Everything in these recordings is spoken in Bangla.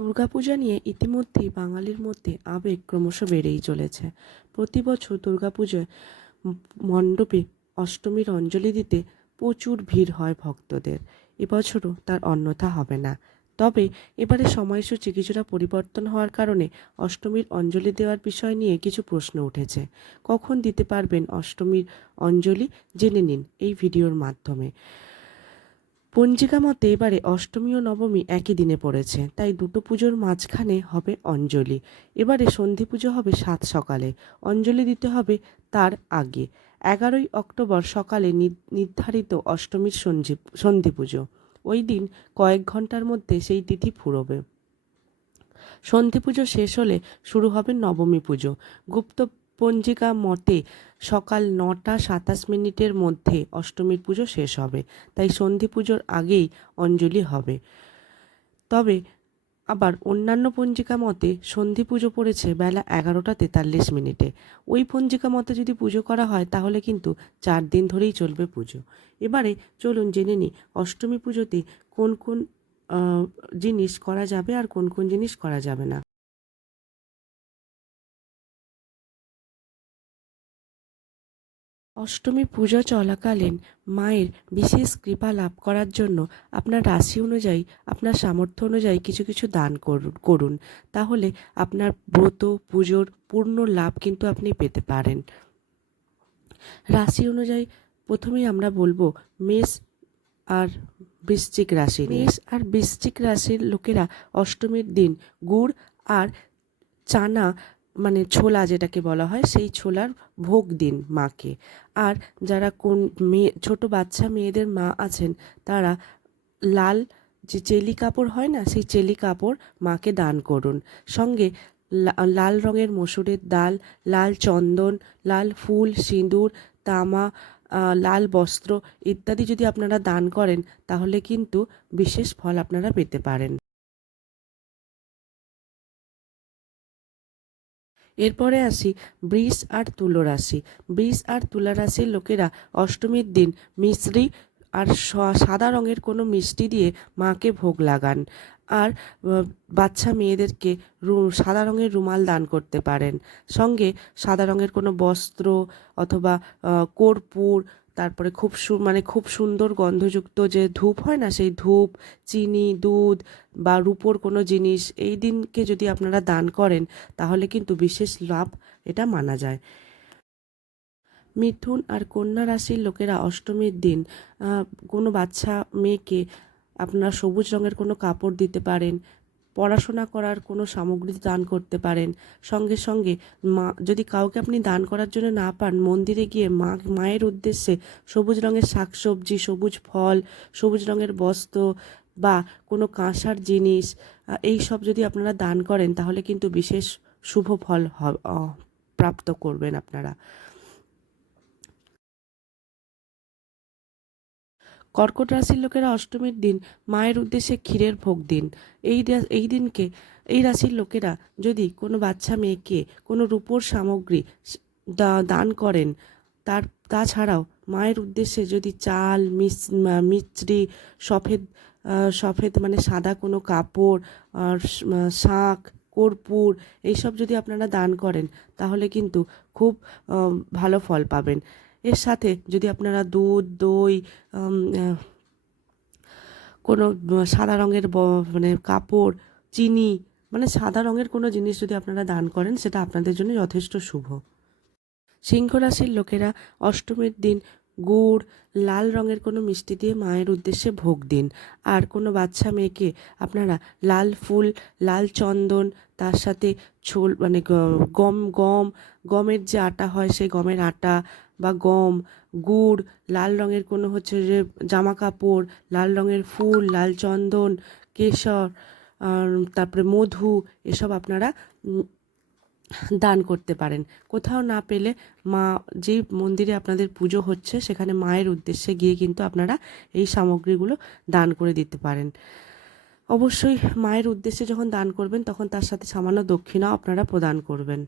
দুর্গাপূজা নিয়ে ইতিমধ্যেই বাঙালির মধ্যে আবেগ ক্রমশ বেড়েই চলেছে। প্রতি বছর দুর্গাপুজোয় মণ্ডপে অষ্টমীর অঞ্জলি দিতে প্রচুর ভিড় হয় ভক্তদের। এবছরও তার অন্যথা হবে না। তবে এবারে সময়সূচি কিছুটা পরিবর্তন হওয়ার কারণে অষ্টমীর অঞ্জলি দেওয়ার বিষয় নিয়ে কিছু প্রশ্ন উঠেছে। কখন দিতে পারবেন অষ্টমীর অঞ্জলি, জেনে নিন এই ভিডিওর মাধ্যমে। পঞ্জিকা মতে এবারে অষ্টমী ও নবমী একই দিনে পড়েছে, তাই দুটো পুজোর মাঝখানে হবে অঞ্জলি। এবারে সন্ধি পুজো হবে সাত সকালে, অঞ্জলি দিতে হবে তার আগে। 11ই অক্টোবর সকালে নির্ধারিত অষ্টমীর সন্ধি পুজো। ওই দিন কয়েক ঘন্টার মধ্যে সেই তিথি ফুরোবে। সন্ধি পুজো শেষ হলে শুরু হবে নবমী পুজো। গুপ্ত পঞ্জিকা মতে সকাল 9টা 27 মিনিটের মধ্যে অষ্টমীর পুজো শেষ হবে, তাই সন্ধি পুজোর আগেই অঞ্জলি হবে। তবে আবার অন্যান্য পঞ্জিকা মতে সন্ধি পুজো পড়েছে বেলা 11টা 43 মিনিটে। ওই পঞ্জিকা মতে যদি পুজো করা হয় তাহলে কিন্তু 4 দিন ধরেই চলবে পুজো। এবারে চলুন জেনে নিই অষ্টমী পুজোতে কোন কোন জিনিস করা যাবে আর কোন কোন জিনিস করা যাবে না। অষ্টমী পুজো চলাকালীন মায়ের বিশেষ কৃপা লাভ করার জন্য আপনার রাশি অনুযায়ী, আপনার সামর্থ্য অনুযায়ী কিছু কিছু দান করুন। তাহলে আপনার ব্রত পুজোর পূর্ণ লাভ কিন্তু আপনি পেতে পারেন। রাশি অনুযায়ী প্রথমেই আমরা বলবো মেষ আর বৃশ্চিক রাশি। মেষ আর বৃশ্চিক রাশির লোকেরা অষ্টমীর দিন গুড় আর চানা মানে ছোলা যেটাকে বলা হয় সেই ছোলার ভোগ দিন মাকে। আর যারা কোন মেয়ে ছোট বাচ্চা মেয়েদের মা আছেন তারা লাল যে চেলি কাপড় হয় না সেই চেলি কাপড় মাকে দান করুন। সঙ্গে লাল রঙের মসুরের ডাল, লাল চন্দন, লাল ফুল, সিঁদুর, তামা, লাল বস্ত্র ইত্যাদি যদি আপনারা দান করেন তাহলে কিন্তু বিশেষ ফল আপনারা পেতে পারেন। এরপরে আসি বৃষ আর তুলা রাশি। বৃষ আর তুলা রাশির লোকেরা অষ্টমীর দিন মিশ্রি আর সাদা রঙের কোনো মিষ্টি দিয়ে মাকে ভোগ লাগান। আর বাচ্চা মেয়েদেরকে সাদা রঙের রুমাল দান করতে পারেন। সঙ্গে সাদা রঙের কোনো বস্ত্র অথবা কর্পূর, তারপরে খুব সুন্দর গন্ধযুক্ত যে ধূপ হয় না সেই ধূপ, চিনি, দুধ বা রূপোর কোনো জিনিস এই দিনকে যদি আপনারা দান করেন তাহলে কিন্তু বিশেষ লাভ এটা মানা যায়। মিথুন আর কন্যা রাশির লোকেরা অষ্টমীর দিন কোনো বাচ্চা মেয়েকে আপনারা সবুজ রঙের কোনো কাপড় দিতে পারেন, পড়াশোনা করার কোনো সামগ্রী দান করতে পারেন। সঙ্গে সঙ্গে মা যদি কাউকে আপনি দান করার জন্য না পান, মন্দিরে গিয়ে মায়ের উদ্দেশ্যে সবুজ রঙের শাকসবজি, সবুজ ফল, সবুজ রঙের বস্ত্র বা কোনো কাঁসার জিনিস এই সব যদি আপনারা দান করেন তাহলে কিন্তু বিশেষ শুভ ফল প্রাপ্ত করবেন আপনারা। কর্কট রাশির লোকেরা অষ্টমীর দিন মায়ের উদ্দেশ্যে ক্ষীরের ভোগ দিন। এই দিনকে এই রাশির লোকেরা যদি কোনো বাচ্চা মেয়েকে কোনো রূপোর সামগ্রী দান করেন, তাছাড়াও মায়ের উদ্দেশ্যে যদি চাল, মিছরি, সফেদ সফেদ মানে সাদা কোনো কাপড় আর শাঁখ, কর্পূর এইসব যদি আপনারা দান করেন তাহলে কিন্তু খুব ভালো ফল পাবেন। এর সাথে যদি আপনারা দুধ, দই, কোনো সাদা রঙের মানে কাপড়, চিনি মানে সাদা রঙের কোনো জিনিস যদি আপনারা দান করেন সেটা আপনাদের জন্য যথেষ্ট শুভ। সিংহ রাশির লোকেরা অষ্টমীর দিন গুড়, লাল রঙের কোনো মিষ্টি দিয়ে মায়ের উদ্দেশ্যে ভোগ দিন। আর কোনো বাচ্চা মেয়েকে আপনারা লাল ফুল, লাল চন্দন, তার সাথে মানে গমের যে আটা হয় সেই গমের আটা বা গম, গুড়, লাল রঙের কোনো হচ্ছে যে জামা কাপড়, লাল রঙের ফুল, লাল চন্দন, কেশর, তারপরে মধু এসব আপনারা দান করতে পারেন। কোথাও না পেলে যেই মন্দিরে আপনাদের পুজো হচ্ছে সেখানে মায়ের উদ্দেশ্যে গিয়ে কিন্তু আপনারা এই সামগ্রীগুলো দান করে দিতে পারেন। অবশ্যই মায়ের উদ্দেশ্যে যখন দান করবেন তখন তার সাথে সামান্য দক্ষিণাও আপনারা প্রদান করবেন।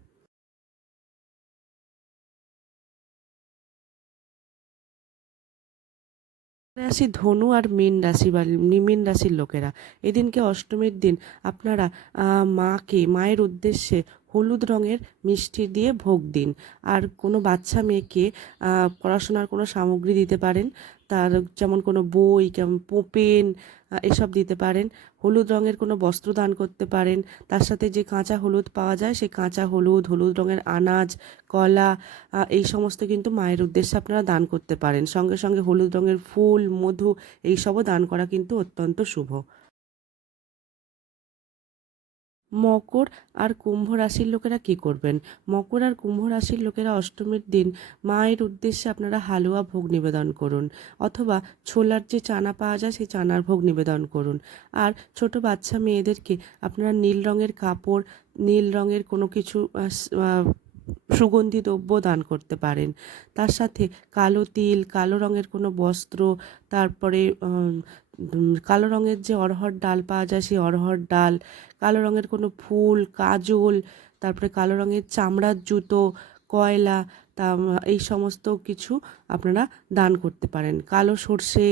আসি ধনু আর মীন রাশির লোকেরা। এদিনকে অষ্টমীর দিন আপনারা মায়ের উদ্দেশ্যে হলুদ রঙের মিষ্টি দিয়ে ভোগ দিন। আর কোনো বাচ্চা মেয়েকে পড়াশোনার কোনো সামগ্রী দিতে পারেন, তার যেমন কোনো বই, কেমন পেন, এসব দিতে পারেন। হলুদ রঙের কোনো বস্ত্র দান করতে পারেন। তার সাথে যে কাঁচা হলুদ পাওয়া যায়, সেই কাঁচা হলুদ, হলুদ রঙের আনাজ, কলা, এই সমস্ত কিন্তু মায়ের উদ্দেশ্যে আপনারা দান করতে পারেন। সঙ্গে সঙ্গে হলুদ রঙের ফুল, মধু, এইসবও দান করা কিন্তু অত্যন্ত শুভ। মকর আর কুম্ভ রাশির লোকেরা কি করবেন? মকর আর কুম্ভ রাশির লোকেরা অষ্টমীর দিন মায়ের উদ্দেশ্যে আপনারা হালুয়া ভোগ নিবেদন করুন, অথবা ছোলার যে চানা পাওয়া যায় সেই চানার ভোগ নিবেদন করুন। আর ছোট বাচ্চা মেয়েদেরকে আপনারা নীল রঙের কাপড়, নীল রঙের কোনো কিছু সুগন্ধি দ্রব্য দান করতে পারেন। তার সাথে কালো তিল, কালো রঙের কোনো বস্ত্র, তারপরে কালো রঙের যে অড়হর ডাল পাওয়া যায় সেই অড়হর ডাল, কালো রঙের কোনো ফুল, কাজল, তারপরে কালো রঙের চামড়ার জুতো, কয়লা, তা এই সমস্ত কিছু আপনারা দান করতে পারেন। কালো সর্ষে,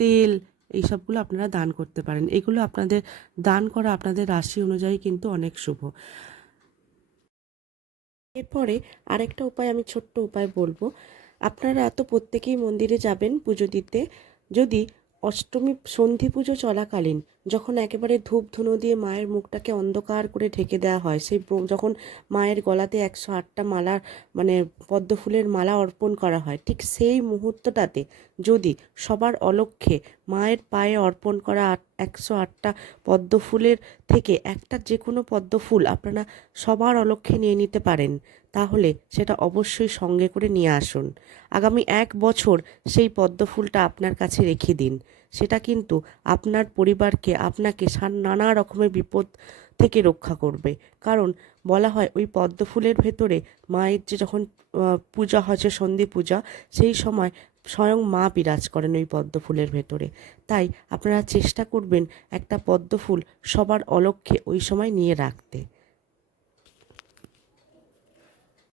তেল, এই সবগুলো আপনারা দান করতে পারেন। এগুলো আপনাদের দান করা আপনাদের রাশি অনুযায়ী কিন্তু অনেক শুভ। এরপরে আরেকটা উপায়, আমি ছোট্ট উপায় বলবো। আপনারা তো প্রত্যেকেই মন্দিরে যাবেন পুজো দিতে। যদি অষ্টমী সন্ধি পুজো চলাকালীন যখন একেবারে ধূপ ধুনো দিয়ে মায়ের মুখটাকে অন্ধকার করে ঢেকে দেওয়া হয়, যখন মায়ের গলাতে 108টা মালা, মানে পদ্ম ফুলের মালা অর্পণ করা হয়, ঠিক সেই মুহূর্তটাতে যদি সবার অলক্ষ্যে মায়ের পায়ে অর্পণ করা 108টা পদ্ম ফুলের থেকে একটা যে কোনো পদ্ম ফুল আপনারা সবার অলক্ষ্যে নিয়ে নিতে পারেন, তাহলে সেটা অবশ্যই সঙ্গে করে নিয়ে আসুন। আগামী 1 বছর সেই পদ্ম ফুলটা আপনার কাছে রেখে দিন। সেটা কিন্তু আপনার পরিবারকে, আপনাকে নানা রকমের বিপদ থেকে রক্ষা করবে। কারণ বলা হয় ওই পদ্ম ফুলের ভেতরে মায়ের যে যখন পূজা হচ্ছে, সন্ধি পূজা, সেই সময় স্বয়ং মা বিরাজ করেন ওই পদ্ম ফুলের ভেতরে। তাই আপনারা চেষ্টা করবেন একটা পদ্ম ফুল সবার অলক্ষ্যে ওই সময় নিয়ে রাখতে।